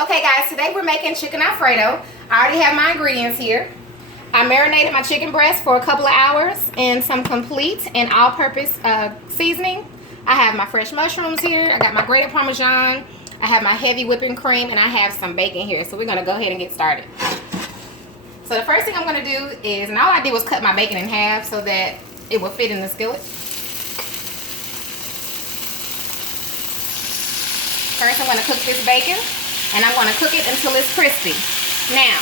Okay guys, today we're making chicken Alfredo. I already have my ingredients here. I marinated my chicken breast for a couple of hours in some complete and all-purpose seasoning. I have my fresh mushrooms here. I got my grated Parmesan. I have my heavy whipping cream, and I have some bacon here. So we're gonna go ahead and get started. So the first thing I'm gonna do is, and all I did was cut my bacon in half so that it will fit in the skillet. First I'm gonna cook this bacon, and I'm gonna cook it until it's crispy. Now,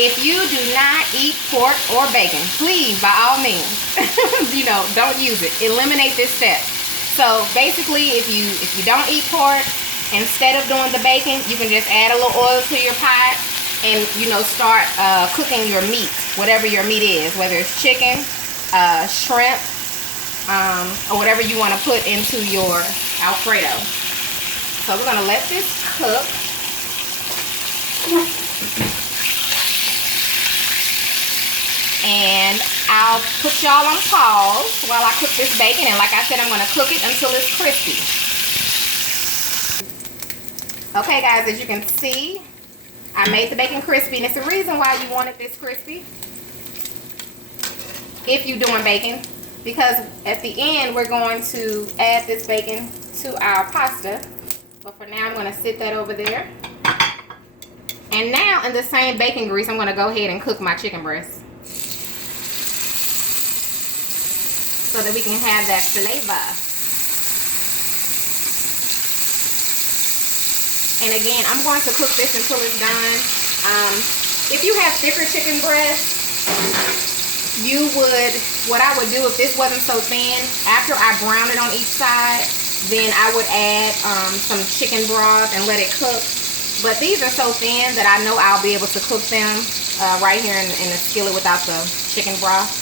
if you do not eat pork or bacon, please, by all means, don't use it. Eliminate this step. So basically, if you don't eat pork, instead of doing the bacon, you can just add a little oil to your pot and start cooking your meat, whatever your meat is, whether it's chicken, shrimp, or whatever you want to put into your Alfredo. So we're gonna let this cook. And I'll put y'all on pause while I cook this bacon. And like I said, I'm going to cook it until it's crispy. Okay guys, as you can see, I made the bacon crispy. And it's the reason why you want it this crispy, if you're doing bacon, because at the end we're going to add this bacon to our pasta. But for now, I'm going to sit that over there. And now in the same bacon grease, I'm going to go ahead and cook my chicken breast, so that we can have that flavor. And again, I'm going to cook this until it's done. If you have thicker chicken breast, what I would do if this wasn't so thin, after I brown it on each side, then I would add some chicken broth and let it cook. But these are so thin that I know I'll be able to cook them right here in the skillet without the chicken broth.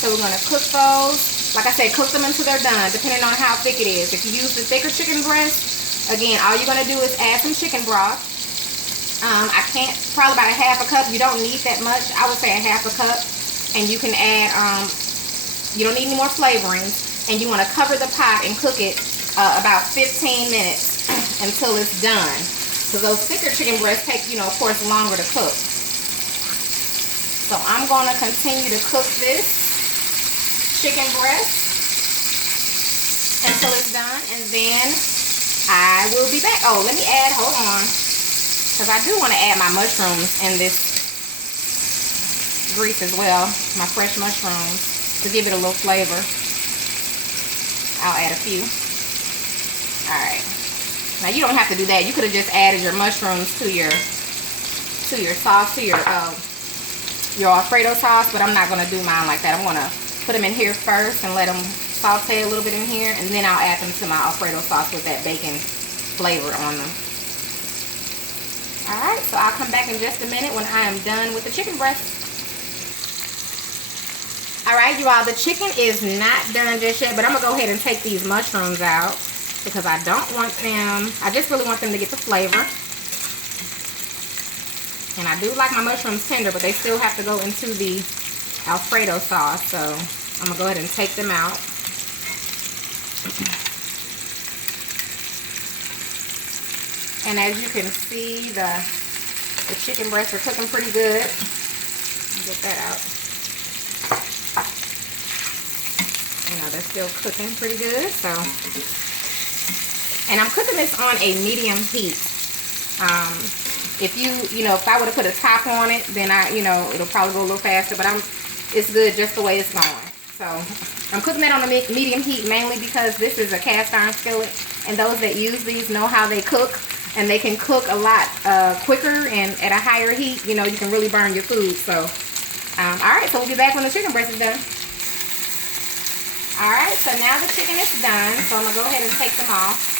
So we're going to cook those. Like I said, cook them until they're done, depending on how thick it is. If you use the thicker chicken breast, again, all you're going to do is add some chicken broth. Probably about a half a cup. You don't need that much. I would say a half a cup. And you can add, you don't need any more flavorings. And you want to cover the pot and cook it about 15 minutes until it's done. So those thicker chicken breasts take, of course, longer to cook. So I'm going to continue to cook this chicken breast until it's done, and then I will be back. Oh, let me add, hold on, because I do want to add my mushrooms in this grease as well, my fresh mushrooms, to give it a little flavor. I'll add a few. Alright, now you don't have to do that. You could have just added your mushrooms to your sauce, to your Alfredo sauce, but I'm not going to do mine like that. I'm going to put them in here first and let them saute a little bit in here, and then I'll add them to my Alfredo sauce with that bacon flavor on them. Alright, so I'll come back in just a minute when I am done with the chicken breast. Alright, you all, the chicken is not done just yet, but I'm going to go ahead and take these mushrooms out because I don't want them, I just really want them to get the flavor. And I do like my mushrooms tender, but they still have to go into the Alfredo sauce, so I'm gonna go ahead and take them out. And as you can see, the chicken breasts are cooking pretty good. Get that out. They're still cooking pretty good. So, and I'm cooking this on a medium heat. If if I would have put a top on it, then it'll probably go a little faster, but it's good just the way it's going. So I'm cooking that on a medium heat, mainly because this is a cast iron skillet, and those that use these know how they cook, and they can cook a lot quicker and at a higher heat. You can really burn your food. So alright, so we'll be back when the chicken breast is done. Alright, so now the chicken is done, so I'm gonna go ahead and take them off.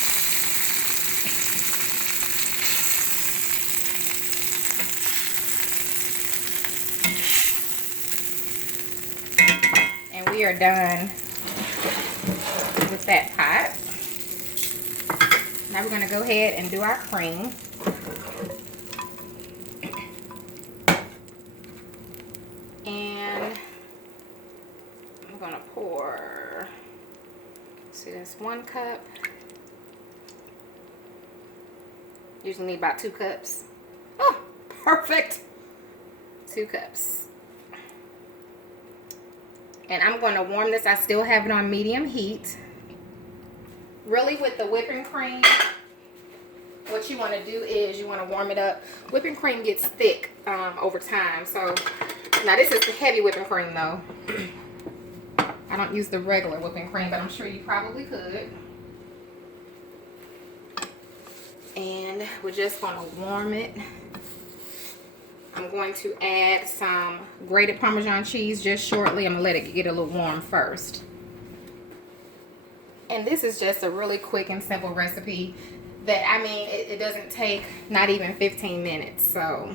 We are done with that pot. Now we're going to go ahead and do our cream. And I'm going to pour 2 this 1 cup. Usually need about 2 cups. Oh, perfect. 2 cups. And I'm going to warm this. I still have it on medium heat. Really, with the whipping cream, what you want to do is you want to warm it up. Whipping cream gets thick over time. So now this is the heavy whipping cream though. I don't use the regular whipping cream, but I'm sure you probably could. And we're just going to warm it. I'm going to add some grated Parmesan cheese just shortly. I'm going to let it get a little warm first. And this is just a really quick and simple recipe that, I mean, it doesn't take not even 15 minutes. So,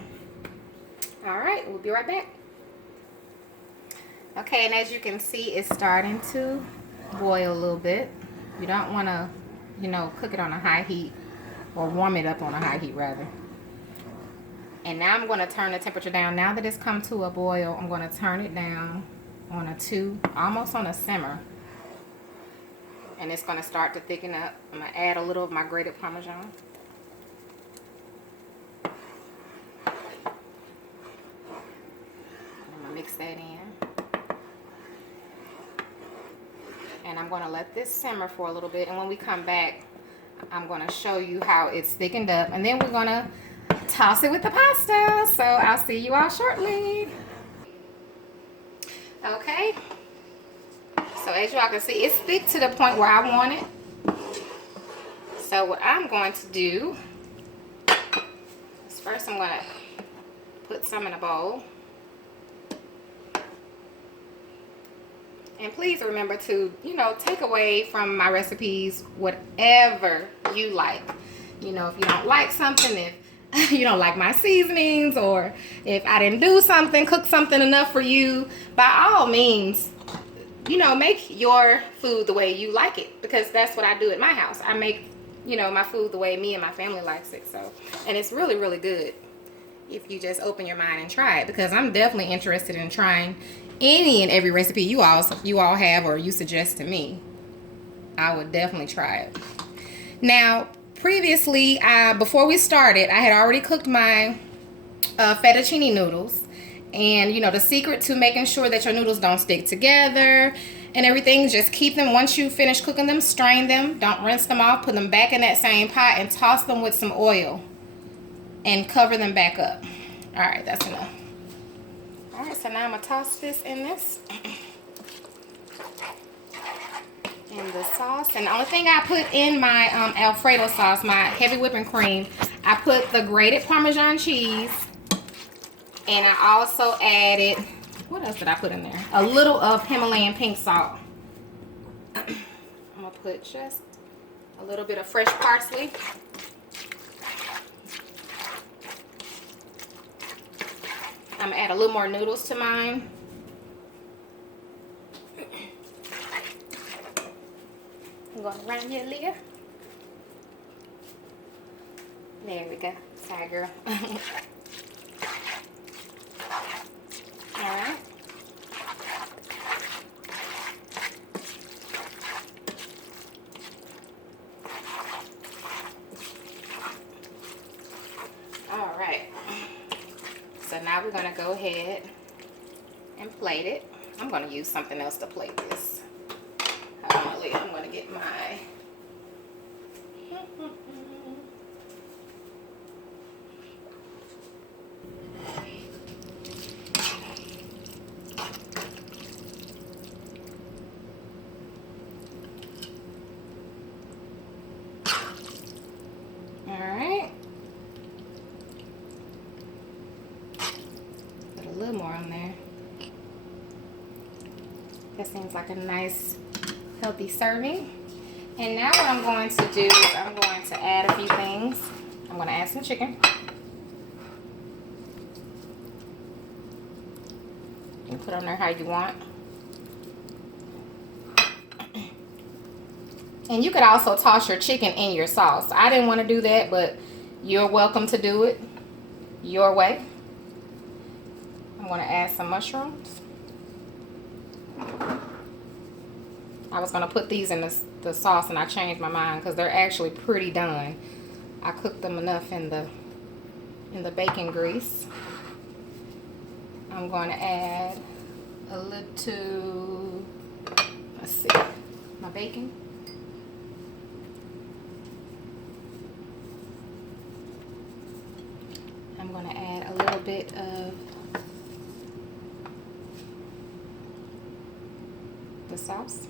all right, we'll be right back. Okay, and as you can see, it's starting to boil a little bit. You don't want to, you know, cook it on a high heat, or warm it up on a high heat rather. And now I'm going to turn the temperature down. Now that it's come to a boil, I'm going to turn it down on a 2, almost on a simmer. And it's going to start to thicken up. I'm going to add a little of my grated Parmesan. I'm going to mix that in. And I'm going to let this simmer for a little bit. And when we come back, I'm going to show you how it's thickened up. And then we're going to toss it with the pasta. So I'll see you all shortly. Okay. So as y'all can see, it's thick to the point where I want it. So what I'm going to do is first I'm going to put some in a bowl. And please remember to, you know, take away from my recipes whatever you like. You know, if you don't like something, if you don't like my seasonings, or if I didn't do something, cook something enough for you, by all means, you know, make your food the way you like it, because that's what I do at my house. I make, you know, my food the way me and my family likes it. So, and it's really, really good if you just open your mind and try it, because I'm definitely interested in trying any and every recipe you all have or you suggest to me. I would definitely try it. Now, previously, before we started, I had already cooked my fettuccine noodles. And, you know, the secret to making sure that your noodles don't stick together and everything, just keep them, once you finish cooking them, strain them. Don't rinse them off. Put them back in that same pot and toss them with some oil and cover them back up. All right, that's enough. All right, so now I'm going to toss this in this. In the sauce. And the only thing I put in my Alfredo sauce, my heavy whipping cream, I put the grated Parmesan cheese. And I also added, what else did I put in there? A little of Himalayan pink salt. I'm going to put just a little bit of fresh parsley. I'm going to add a little more noodles to mine. I'm going around here a little. There we go. Sorry, girl. Alright. Alright. So now we're going to go ahead and plate it. I'm going to use something else to plate this. I'm going to get my... Alright. Put a little more on there. That seems like a nice, healthy serving. And now what I'm going to do is I'm going to add a few things. I'm going to add some chicken. You can put on there how you want. And you could also toss your chicken in your sauce. I didn't want to do that, but you're welcome to do it your way. I'm going to add some mushrooms. I was going to put these in the sauce, and I changed my mind because they're actually pretty done. I cooked them enough in the bacon grease. I'm going to add a little, let's see, my bacon. I'm going to add a little bit of the sauce.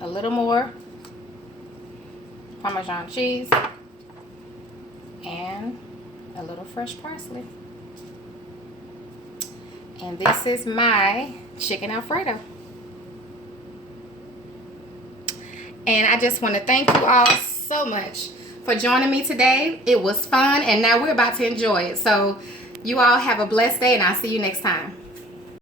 A little more Parmesan cheese. And a little fresh parsley. And this is my chicken Alfredo. And I just want to thank you all so much for joining me today. It was fun, and now we're about to enjoy it. So you all have a blessed day, and I'll see you next time.